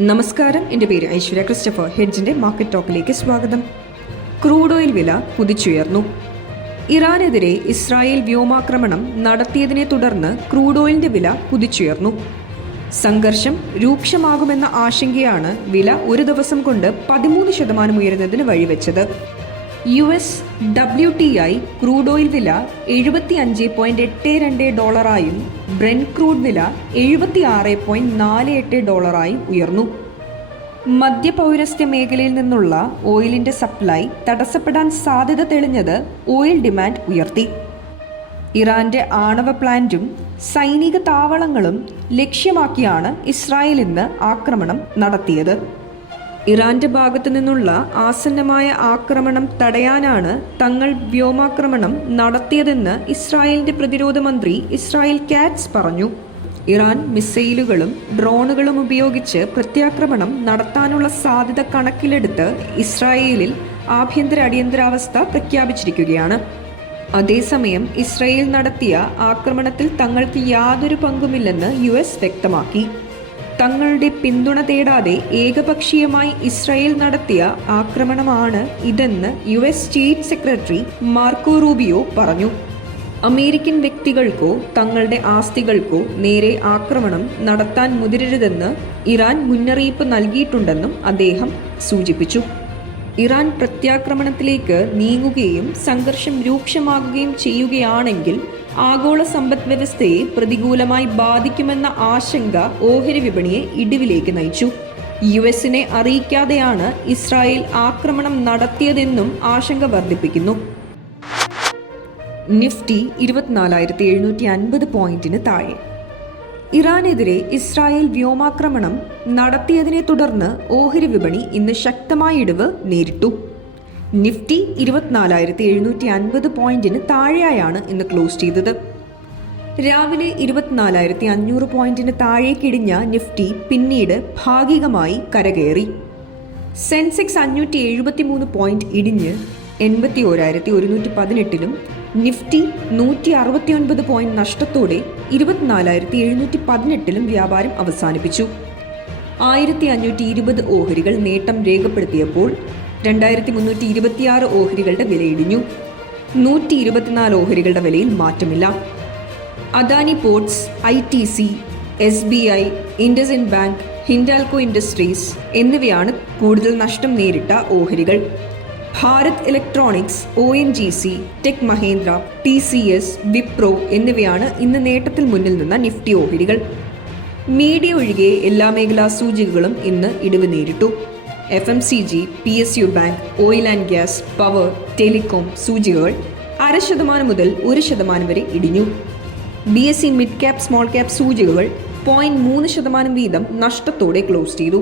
നമസ്കാരം. എന്റെ പേര് ഐശ്വര്യ ക്രിസ്റ്റഫർ. ഹെഡ്ജിന്റെ മാർക്കറ്റ് ടോക്കിലേക്ക് സ്വാഗതം. ക്രൂഡ് ഓയിൽ വില കുതിച്ചുയർന്നു. ഇറാനെതിരെ ഇസ്രായേൽ വ്യോമാക്രമണം നടത്തിയതിനെ തുടർന്ന് ക്രൂഡ് ഓയിലിന്റെ വില കുതിച്ചുയർന്നു. സംഘർഷം രൂക്ഷമാകുമെന്ന ആശങ്കയാണ് വില ഒരു ദിവസം കൊണ്ട് പതിമൂന്ന് ശതമാനം ഉയരുന്നതിന് വഴിവെച്ചത്. U S W T I crude oil വില എഴുപത്തി അഞ്ച് പോയിന്റ് എട്ട് രണ്ട് ഡോളറായും ബ്രെൻ ക്രൂഡ് വില എഴുപത്തി ആറ് പോയിന്റ് നാല് എട്ട് ഡോളറായി ഉയർന്നു. മധ്യപൗരസ്ത്യ മേഖലയിൽ നിന്നുള്ള ഓയിലിന്റെ സപ്ലൈ തടസ്സപ്പെടാൻ സാധ്യത തെളിഞ്ഞത് ഓയിൽ ഡിമാൻഡ് ഉയർത്തി. ഇറാന്റെ ആണവ പ്ലാന്റും സൈനിക താവളങ്ങളും ലക്ഷ്യമാക്കിയാണ് ഇസ്രായേൽ ഇന്ന് ആക്രമണം നടത്തിയത്. ഇറാന്റെ ഭാഗത്തു നിന്നുള്ള ആസന്നമായ ആക്രമണം തടയാനാണ് തങ്ങൾ വ്യോമാക്രമണം നടത്തിയതെന്ന് ഇസ്രായേലിന്റെ പ്രതിരോധ മന്ത്രി ഇസ്രായേൽ കാറ്റ്സ് പറഞ്ഞു. ഇറാൻ മിസൈലുകളും ഡ്രോണുകളും ഉപയോഗിച്ച് പ്രത്യാക്രമണം നടത്താനുള്ള സാധ്യത കണക്കിലെടുത്ത് ഇസ്രായേലിൽ ആഭ്യന്തര അടിയന്തരാവസ്ഥ പ്രഖ്യാപിച്ചിരിക്കുകയാണ്. അതേസമയം ഇസ്രായേൽ നടത്തിയ ആക്രമണത്തിൽ തങ്ങൾക്ക് യാതൊരു പങ്കുമില്ലെന്ന് യു വ്യക്തമാക്കി. തങ്ങളുടെ പിന്തുണ തേടാതെ ഏകപക്ഷീയമായി ഇസ്രായേൽ നടത്തിയ ആക്രമണമാണ് ഇതെന്ന് U S state secretary Marco Rubio പറഞ്ഞു. അമേരിക്കൻ വ്യക്തികൾക്കോ തങ്ങളുടെ ആസ്തികൾക്കോ നേരെ ആക്രമണം നടത്താൻ മുതിരരുതെന്ന് ഇറാൻ മുന്നറിയിപ്പ് നൽകിയിട്ടുണ്ടെന്നും അദ്ദേഹം സൂചിപ്പിച്ചു. ഇറാൻ പ്രത്യാക്രമണത്തിലേക്ക് നീങ്ങുകയും സംഘർഷം രൂക്ഷമാകുകയും ചെയ്യുകയാണെങ്കിൽ ആഗോള സമ്പദ് വ്യവസ്ഥയെ പ്രതികൂലമായി ബാധിക്കുമെന്ന ആശങ്ക ഓഹരി വിപണിയെ ഇടിവിലേക്ക് നയിച്ചു. യു എസിനെ അറിയിക്കാതെയാണ് ഇസ്രായേൽ ആക്രമണം നടത്തിയതെന്നും ആശങ്ക വർദ്ധിപ്പിക്കുന്നു. നിഫ്റ്റി ഇരുപത്തിനാലായിരത്തി എഴുന്നൂറ്റി അൻപത് പോയിന്റിന് താഴെ. ഇറാനെതിരെ ഇസ്രായേൽ വ്യോമാക്രമണം നടത്തിയതിനെ തുടർന്ന് ഓഹരി വിപണി ഇന്ന് ശക്തമായ ഇടിവ് നേരിട്ടു. നിഫ്റ്റി ഇരുപത്തിനാലായിരത്തി എഴുന്നൂറ്റി അൻപത് പോയിന്റിന് താഴെയായാണ് ഇന്ന് ക്ലോസ് ചെയ്തത്. രാവിലെ ഇരുപത്തിനാലായിരത്തി അഞ്ഞൂറ് പോയിന്റിന് താഴേക്കിടിഞ്ഞ നിഫ്റ്റി പിന്നീട് ഭാഗികമായി കരകയറി. സെൻസെക്സ് അഞ്ഞൂറ്റി എഴുപത്തി മൂന്ന് പോയിന്റ് ഇടിഞ്ഞ് എൺപത്തി ഓരായിരത്തി ഒരുന്നൂറ്റി പതിനെട്ടിലും നിഫ്റ്റി നൂറ്റി അറുപത്തി ഒൻപത് പോയിന്റ് നഷ്ടത്തോടെ ഇരുപത്തിനാലായിരത്തി എഴുന്നൂറ്റി പതിനെട്ടിലും വ്യാപാരം അവസാനിപ്പിച്ചു. ആയിരത്തി അഞ്ഞൂറ്റി ഇരുപത് ഓഹരികൾ നേട്ടം രേഖപ്പെടുത്തിയപ്പോൾ രണ്ടായിരത്തി മുന്നൂറ്റി ഇരുപത്തിയാറ് ഓഹരികളുടെ വില ഇടിഞ്ഞു. നൂറ്റി ഇരുപത്തിനാല് ഓഹരികളുടെ വിലയിൽ മാറ്റമില്ല. Adani ports I T C S B I IndusInd bank Hindalco industries എന്നിവയാണ് കൂടുതൽ നഷ്ടം നേരിട്ട ഓഹരികൾ. Bharat electronics O N G C tech Mahindra T C S Wipro എന്നിവയാണ് ഇന്ന് നേട്ടത്തിൽ മുന്നിൽ നിന്ന നിഫ്റ്റി ഓഹരികൾ. മീഡിയ ഒഴികെ എല്ലാ മേഖലാ സൂചികകളും ഇന്ന് ഇടിവ് നേരിട്ടു. F M C G P S U bank oil and gas power telecom സൂചികകൾ അര ശതമാനം മുതൽ ഒരു ശതമാനം വരെ ഇടിഞ്ഞു. B S C mid cap small cap സൂചികകൾ പോയിന്റ് മൂന്ന് ശതമാനം വീതം നഷ്ടത്തോടെ ക്ലോസ് ചെയ്തു.